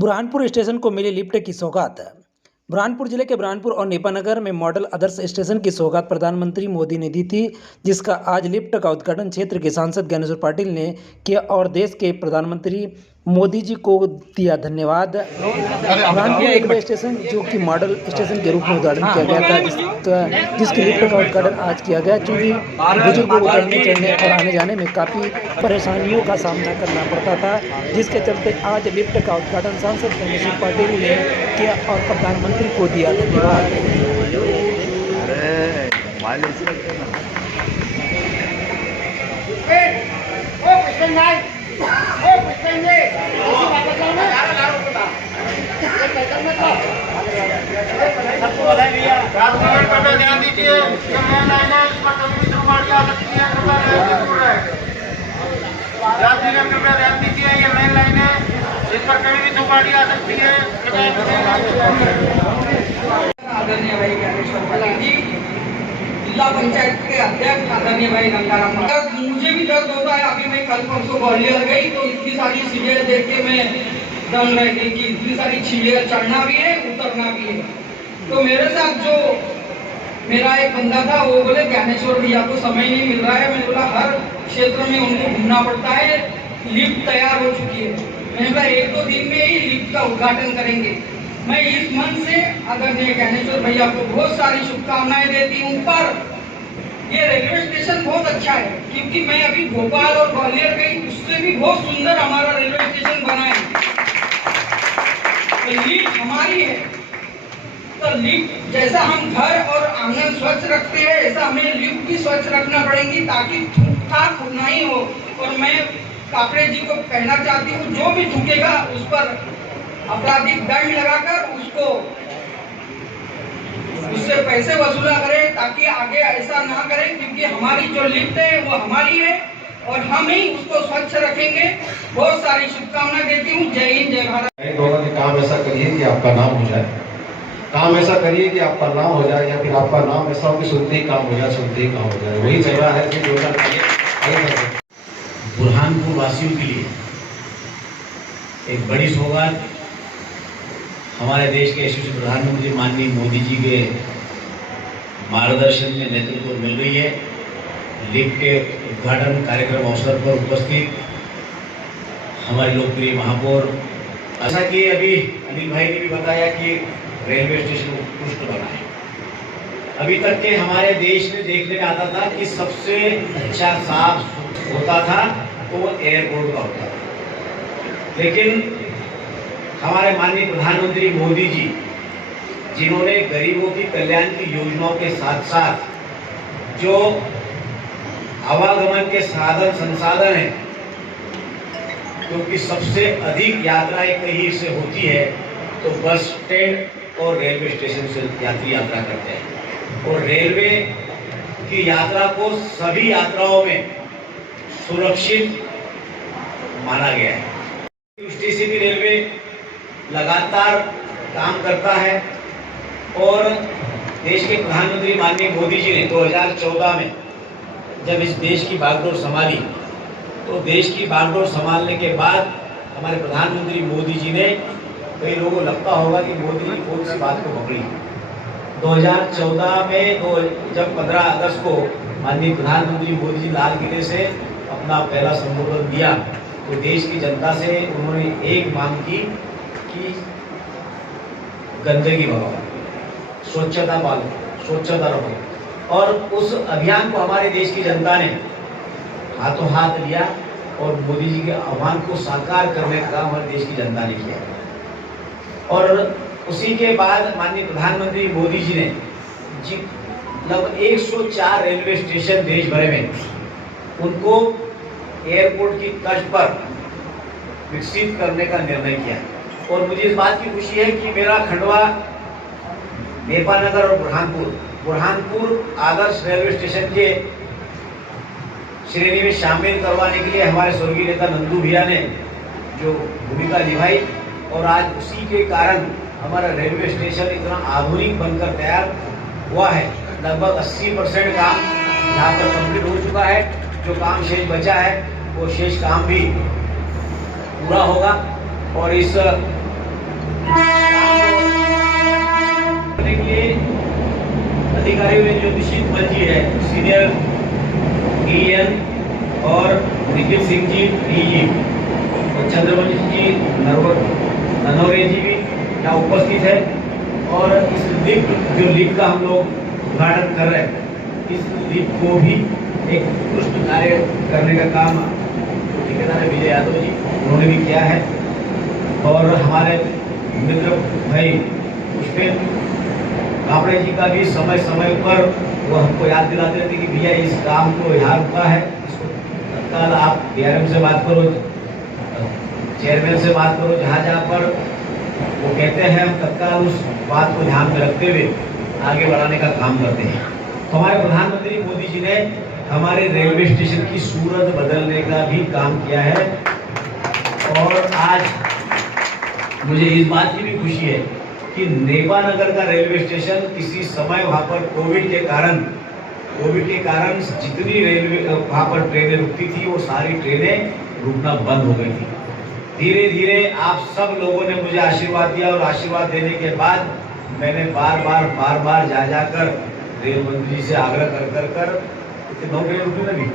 Burhanpur station को मिली lift की सौगात। बुरहानपुर जिले के बुरहानपुर और नेपानगर में मॉडल आदर्श स्टेशन की सौगात प्रधानमंत्री मोदी ने दी थी, जिसका आज लिफ्ट का उद्घाटन क्षेत्र के सांसद ज्ञानेश्वर पाटिल ने किया और देश के प्रधानमंत्री मोदी जी को दिया धन्यवाद। बुरहानपुर रेलवे स्टेशन जो कि मॉडल स्टेशन के रूप में उद्घाटन किया गया था, जिसकी लिफ्ट का उद्घाटन आज किया गया, चूँकि बुजुर्गों को उतरने चढ़ने और आने जाने में काफ़ी परेशानियों का सामना करना पड़ता था, जिसके चलते आज लिफ्ट का उद्घाटन सांसद ज्ञानेश्वर पाटिल ने किया और प्रधानमंत्री को दिया धन्यवाद। ध्यान दीजिए, ध्यान दीजिए, ये मेन लाइन है, इस पर कभी भी दुपाड़ी आ सकती है। आदरणीय भाई ज्ञानेश्वर पाटिल जी, जिला पंचायत के अध्यक्ष आदरणीय भाई गंगाराम। मुझे भी दर्द होता है। अभी मैं कल परसों ग्वालियर गई तो इतनी सारी सीढ़ियां देख के मैं दंग रह गई कि इतनी सारी सीढ़ियां चढ़ना भी है, उतरना भी है। तो मेरे साथ जो मेरा एक बंदा था, वो बोले ज्ञानेश्वर भैया को समय नहीं मिल रहा है। मैंने बोला हर क्षेत्र में उनको घूमना पड़ता है, लिफ्ट तैयार हो चुकी है। मैंने कहा 1-2 दिन में ही लिफ्ट का उद्घाटन करेंगे। मैं इस मन से आदरणीय ज्ञानेश्वर भैया को बहुत सारी शुभकामनाएं देती हूँ। पर ये रेलवे स्टेशन बहुत अच्छा है, क्योंकि मैं अभी भोपाल और ग्वालियर गई, उससे भी बहुत सुंदर हमारा रेलवे स्टेशन बना है। तो लिफ्ट हमारी है, तो लिफ्ट जैसा हम घर और आंगन स्वच्छ रखते हैं, ऐसा हमें लिफ्ट भी स्वच्छ रखना पड़ेगी, ताकि थूक थाक नहीं हो। और मैं कापड़े जी को कहना चाहती हूँ, जो भी थूकेगा उस पर आपराधिक दंड लगाकर उससे पैसे वसूला करें, ताकि आगे ऐसा ना करें, क्योंकि हमारी जो लिफ्ट है वो हमारी है और हम ही उसको स्वच्छ रखेंगे। बहुत सारी शुभकामनाएं देती हूँ। जय हिंद, जय भारत। दोनों ने काम ऐसा करिए कि आपका नाम हो जाए, काम ऐसा करिए कि आपका नाम हो जाए, या फिर आपका नाम ऐसा हो कि सुनते ही काम हो जाए, सुनते ही काम हो जाए। वही चल रहा है कि बुरहानपुर वासियों के लिए एक बड़ी सौगात हमारे देश के यशस्वी प्रधानमंत्री माननीय मोदी जी के मार्गदर्शन में नेतृत्व मिल रही है। लिफ्ट के उद्घाटन कार्यक्रम अवसर पर उपस्थित हमारे लोकप्रिय महापौर, ऐसा कि अभी अनिल भाई ने भी बताया कि रेलवे स्टेशन उत्कृष्ट बना है। अभी तक के हमारे देश में देखने में आता था कि सबसे अच्छा साफ होता था तो वो एयरपोर्ट का होता था, लेकिन हमारे माननीय प्रधानमंत्री मोदी जी, जिन्होंने गरीबों की कल्याण की योजनाओं के साथ साथ जो आवागमन के साधन संसाधन हैं, क्योंकि सबसे अधिक यात्राएं कहीं से होती है तो बस स्टैंड और रेलवे स्टेशन से यात्री यात्रा करते हैं, और रेलवे की यात्रा को सभी यात्राओं में सुरक्षित माना गया है। दृष्टि से भी रेलवे लगातार काम करता है, और देश के प्रधानमंत्री माननीय मोदी जी ने 2014 में जब इस देश की बागडोर संभाली, तो देश की बागडोर संभालने के बाद हमारे प्रधानमंत्री मोदी जी ने, कई लोगों को लगता होगा कि मोदी जी कौन सी बात को पकड़ी, 2014 में जब 15 अगस्त को माननीय प्रधानमंत्री मोदी जी लाल किले से अपना पहला संबोधन दिया, तो देश की जनता से उन्होंने एक मांग की कि गंदगी भगाओ, स्वच्छता पालो, स्वच्छता रखो। और उस अभियान को हमारे देश की जनता ने हाथों हाथ लिया और मोदी जी के आह्वान को साकार करने का हमारे देश की जनता ने किया। और उसी के बाद माननीय प्रधानमंत्री मोदी जी ने लगभग 104 रेलवे स्टेशन देश भर में उनको एयरपोर्ट की तर्ज पर विकसित करने का निर्णय किया। और मुझे इस बात की खुशी है कि मेरा खंडवा, नेपानगर और बुरहानपुर आदर्श रेलवे स्टेशन के श्रेणी में शामिल करवाने के लिए हमारे स्वर्गीय नेता नंदू भैया ने जो भूमिका निभाई, और आज उसी के कारण हमारा रेलवे स्टेशन इतना आधुनिक बनकर तैयार हुआ है। लगभग 80% काम यहाँ पर कंप्लीट हो चुका है। जो काम शेष बचा है वो शेष काम भी पूरा होगा। और इस करने के लिए अधिकारियों ने जो निश्चित मंजी है, सीनियर डीएन और निखिल सिंह जी डीई और चंद्रवंशी जी ननौरे जी भी यहाँ उपस्थित है। और इस लिफ्ट का हम लोग उद्घाटन कर रहे हैं, इस लिफ्ट को भी एक उत्कृष्ट कार्य करने का काम ठेकेदार विजय यादव जी उन्होंने भी किया है। और हमारे मित्र भाई पुष्पेन कापड़े जी का भी समय समय पर वो हमको याद दिलाते रहते कि भैया इस काम को यहाँ रुका है, इसको तत्काल आप डीआरएम से बात करो, चेयरमैन से बात करो, जहाँ पर वो कहते हैं हम तत्काल उस बात को ध्यान में रखते हुए आगे बढ़ाने का काम करते हैं। तो हमारे प्रधानमंत्री मोदी जी ने हमारे रेलवे स्टेशन की सूरत बदलने का भी काम किया है। और आज मुझे इस बात की भी खुशी है कि नेपा नगर का रेलवे स्टेशन किसी समय वहाँ पर कोविड के कारण जितनी रेलवे वहाँ पर ट्रेनें रुकती थी वो सारी ट्रेनें रुकना बंद हो गई थी। धीरे धीरे आप सब लोगों ने मुझे आशीर्वाद दिया और आशीर्वाद देने के बाद मैंने बार बार जाकर रेल मंत्री से आग्रह कर 9 ट्रेन रुकी ना भी,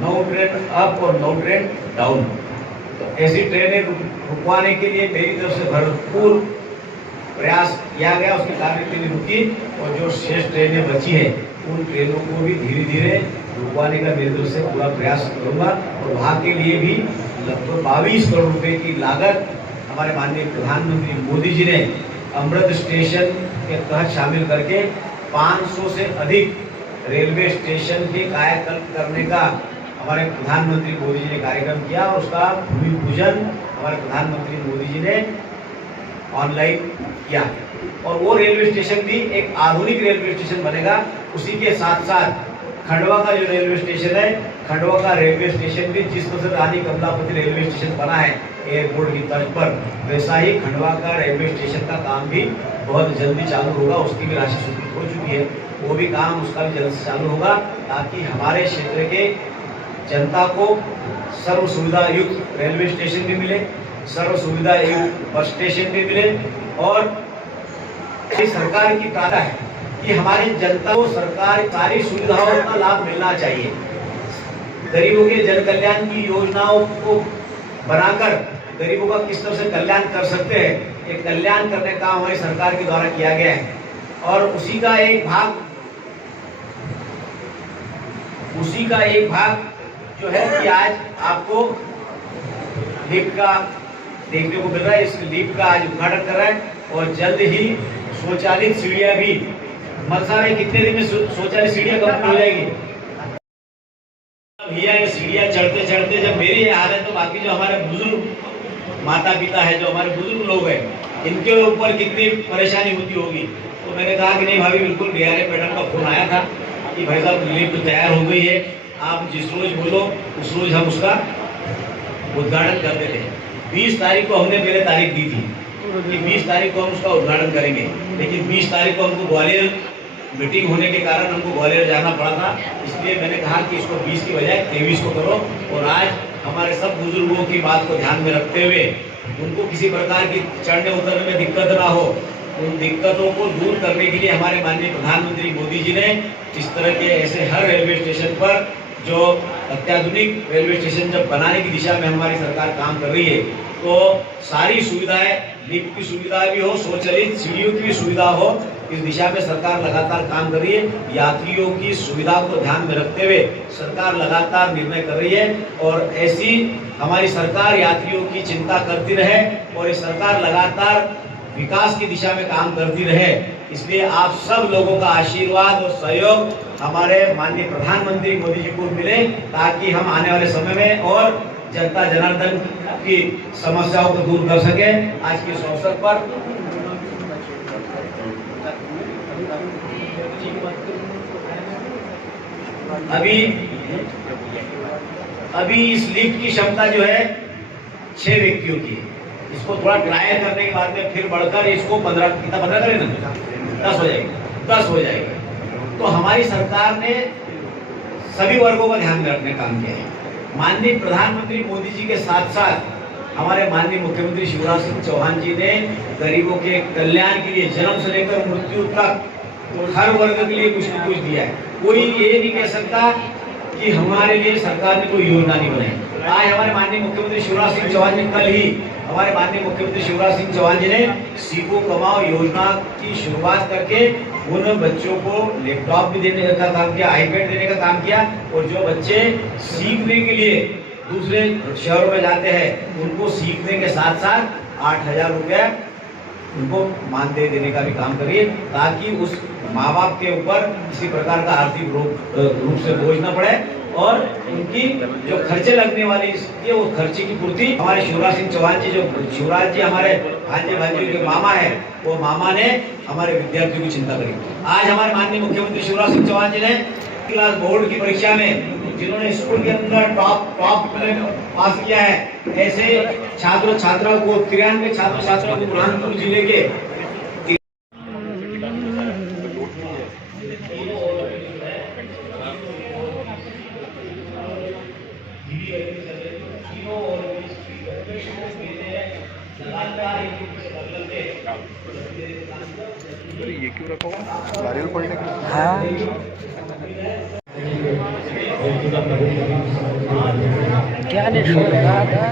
9 ट्रेन अप और 9 ट्रेन डाउन, तो ऐसी ट्रेनें रुकवाने के लिए मेरी तरफ से भरपूर प्रयास किया गया। उसके कारण ट्रेनें रुकी और जो शेष ट्रेनें बची है उन ट्रेनों को भी धीरे धीरे रुकवाने का मेरी तरफ से पूरा प्रयास करूंगा। और वहाँ के लिए भी लगभग 22 करोड़ रुपए की लागत हमारे माननीय प्रधानमंत्री मोदी जी ने अमृत स्टेशन के तहत शामिल करके 500 से अधिक रेलवे स्टेशन के कायाकल्प करने का हमारे प्रधानमंत्री मोदी जी ने कार्यक्रम किया और उसका भूमि पूजन हमारे प्रधानमंत्री मोदी जी ने ऑनलाइन किया। और वो रेलवे स्टेशन भी एक आधुनिक रेलवे स्टेशन बनेगा। उसी के साथ साथ खंडवा का जो रेलवे स्टेशन है, खंडवा का रेलवे स्टेशन भी जिस तरह से रानी कमलापति रेलवे स्टेशन बना है एयरपोर्ट की तर्ज पर, वैसा ही खंडवा का रेलवे स्टेशन का काम भी बहुत जल्दी चालू होगा। उसकी भी राशि स्वीकृत हो चुकी है, वो भी काम उसका भी जल्द से चालू होगा ताकि हमारे क्षेत्र के जनता को सर्व सुविधा युक्त रेलवे स्टेशन भी मिले, सर्व सुविधा युक्त बस स्टेशन भी मिले। और सरकार की प्रार्थना है कि हमारी जनता को सरकार सारी सुविधाओं का लाभ मिलना चाहिए। गरीबों के जन कल्याण की योजनाओं को बनाकर गरीबों का किस तरह से कल्याण कर सकते हैं, ये कल्याण करने का काम हमारी सरकार के द्वारा किया गया है। और उसी का एक भाग जो है कि आज आपको लिफ्ट का देखने को मिल रहा है। इस लिफ्ट का आज उद्घाटन कर रहा है और जल्द ही स्वचालित सीढ़ियां भी मनसा में कितने दिन में स्वचालित सीढ़ियां कंप्लीट हो जाएगी। भैया ये सीढ़ियां चढ़ते चढ़ते जब मेरी ये हालत तो बाकी जो हमारे बुजुर्ग माता पिता है, जो हमारे बुजुर्ग लोग हैं, इनके ऊपर कितनी परेशानी होती होगी। तो मैंने कहा कि नहीं भाभी, बिल्कुल डीआरएम मैडम का फोन आया था कि भाई साहब लिफ्ट तैयार हो गई है, आप जिस रोज बोलो उस रोज हम उसका उद्घाटन कर देते हैं। 20 तारीख को हमने पहले तारीख दी थी कि 20 तारीख को हम उसका उद्घाटन करेंगे, लेकिन 20 तारीख को हमको ग्वालियर मीटिंग होने के कारण हमको ग्वालियर जाना पड़ा था। इसलिए मैंने कहा कि इसको 20 की बजाय 23 को करो। और आज हमारे सब बुजुर्गों की बात को ध्यान में रखते हुए उनको किसी प्रकार की चढ़ने उतरने में दिक्कत ना हो, उन दिक्कतों को दूर करने के लिए हमारे माननीय प्रधानमंत्री मोदी जी ने इस तरह के ऐसे हर रेलवे स्टेशन पर जो अत्याधुनिक रेलवे स्टेशन जब बनाने की दिशा में हमारी सरकार काम कर रही है, तो सारी सुविधाएं, लिफ्ट की सुविधा भी हो, स्वचालित सीढ़ियों की भी सुविधा हो, इस दिशा में सरकार लगातार काम कर रही है। यात्रियों की सुविधा को ध्यान में रखते हुए सरकार लगातार निर्णय कर रही है और ऐसी हमारी सरकार यात्रियों की चिंता करती रहे और ये सरकार लगातार विकास की दिशा में काम करती रहे। इसलिए आप सब लोगों का आशीर्वाद और सहयोग हमारे माननीय प्रधानमंत्री मोदी जी को मिले ताकि हम आने वाले समय में और जनता जनार्दन की समस्याओं को दूर कर सके। आज के इस अवसर पर अभी इस लिफ्ट की क्षमता जो है 6 व्यक्तियों की है। इसको थोड़ा ट्रायल करने के बाद में फिर बढ़कर इसको 15 करें ना, 10 हो जाएगा। तो हमारी सरकार ने सभी वर्गों का ध्यान में रखने का काम किया है। माननीय प्रधानमंत्री मोदी जी के साथ साथ हमारे माननीय मुख्यमंत्री शिवराज सिंह चौहान जी ने गरीबों के कल्याण के लिए जन्म से लेकर मृत्यु तक हर वर्ग के लिए कुछ न कुछ दिया है। कोई ये नहीं कह सकता कि हमारे लिए सरकार ने कोई योजना नहीं बनाई। आज हमारे माननीय मुख्यमंत्री शिवराज सिंह चौहान जी कल ही हमारे माननीय मुख्यमंत्री शिवराज सिंह चौहान जी ने सीखो कमाओ योजना की शुरुआत करके उन बच्चों को लैपटॉप भी देने का काम किया, आईपैड देने का काम किया, और जो बच्चे सीखने के लिए दूसरे शहरों में जाते हैं उनको सीखने के साथ साथ 8,000 रुपया उनको मानदेय देने का भी काम करिए, ताकि उस माँ बाप के ऊपर किसी प्रकार का आर्थिक रूप से बोझ न पड़े और उनकी जो खर्चे लगने वाली है वो खर्चे की पूर्ति हमारे शिवराज सिंह चौहान जी, जो शिवराज जी हमारे भांजे के मामा है, वो मामा ने हमारे विद्यार्थियों की चिंता करी। आज हमारे माननीय मुख्यमंत्री शिवराज सिंह चौहान जी ने क्लास बोर्ड की परीक्षा में जिन्होंने स्कूल के अंदर टॉप में पास किया है, ऐसे छात्रों छात्राओं को 93 छात्र छात्राओं को बुरहानपुर जिले के ये क्यों रखा हुआ नारियल पड़ने के लिए? हाँ ज्ञानेश्वर दादा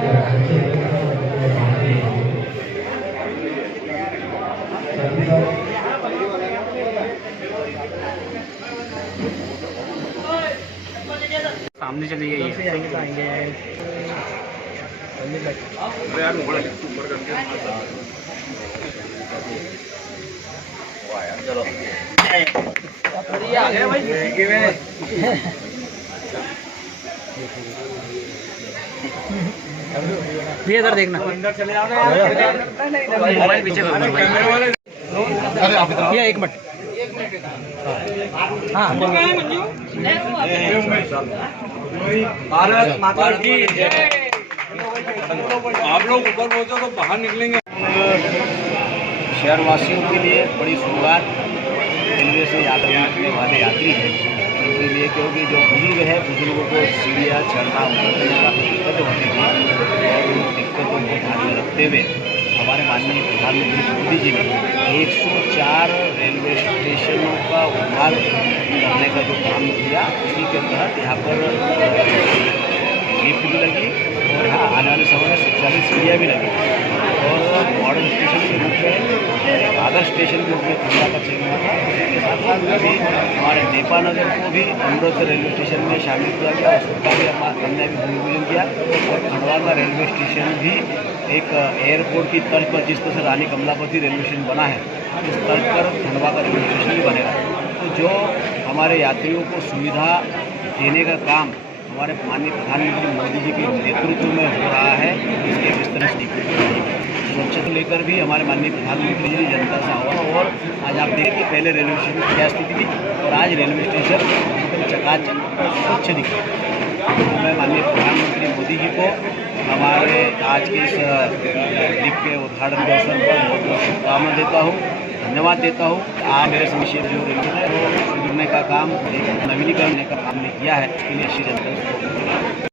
सामने चली गई है। अरे यार मोबाइल ऊपर करके ये इधर देखना, मोबाइल पीछे ये 1 मिनट। हाँ भारत माता की जय। आप लोग ऊपर पहुंचो तो बाहर निकलेंगे। शहरवासियों के लिए बड़ी शुरुआत रेलवे से यात्रा करने वाले यात्री हैं उनके लिए, क्योंकि जो बुजुर्ग है बुजुर्गों को सीढ़ियाँ चढ़ना उतरने में काफ़ी दिक्कत होती थी, और उन दिक्कतों को ध्यान में रखते हुए हमारे माननीय प्रधानमंत्री मोदी जी ने 104 रेलवे स्टेशनों का उद्धार करने का जो काम किया, उसी के तहत यहाँ पर लिफ्ट भी लगी और यहाँ आने वाले समय में शौचालय सीढ़ियाँ भी लगी, और मॉडल स्टेशन के रूप में आदर्श स्टेशन के रूप में खंडवा का चयन हुआ था। उसके साथ साथ अभी हमारे नेपानगर को भी अमृतसर रेलवे स्टेशन में शामिल किया गया, उसका भी हमने भी भूमि पूजन किया, और खंडवा का रेलवे स्टेशन भी एक एयरपोर्ट की तर्ज पर, जिस तरह से रानी कमलापति रेलवे स्टेशन बना है, इस तर्ज पर खंडवा का रेलवे स्टेशन भी बनेगा। तो जो हमारे यात्रियों को सुविधा देने का काम हमारे माननीय प्रधानमंत्री मोदी जी के नेतृत्व में हो रहा है, इसके विस्तृत स्वीकृति स्वच्छता लेकर भी हमारे माननीय प्रधानमंत्री जी जनता से आह्वान। और आज आप देखें कि पहले रेलवे स्टेशन की क्या स्थिति थी और आज रेलवे स्टेशन एकदम चकाचक और स्वच्छ दिख रहा है। तो मैं माननीय प्रधानमंत्री मोदी जी को हमारे आज के इस लिफ्ट के उद्घाटन के अवसर पर बहुत बहुत शुभकामना देता हूँ, धन्यवाद देता हूँ। आज मेरे समस्या जो रेलवे है वो सुधरने का काम, एक नवीनीकरण का काम किया है, इसके लिए श्री जनता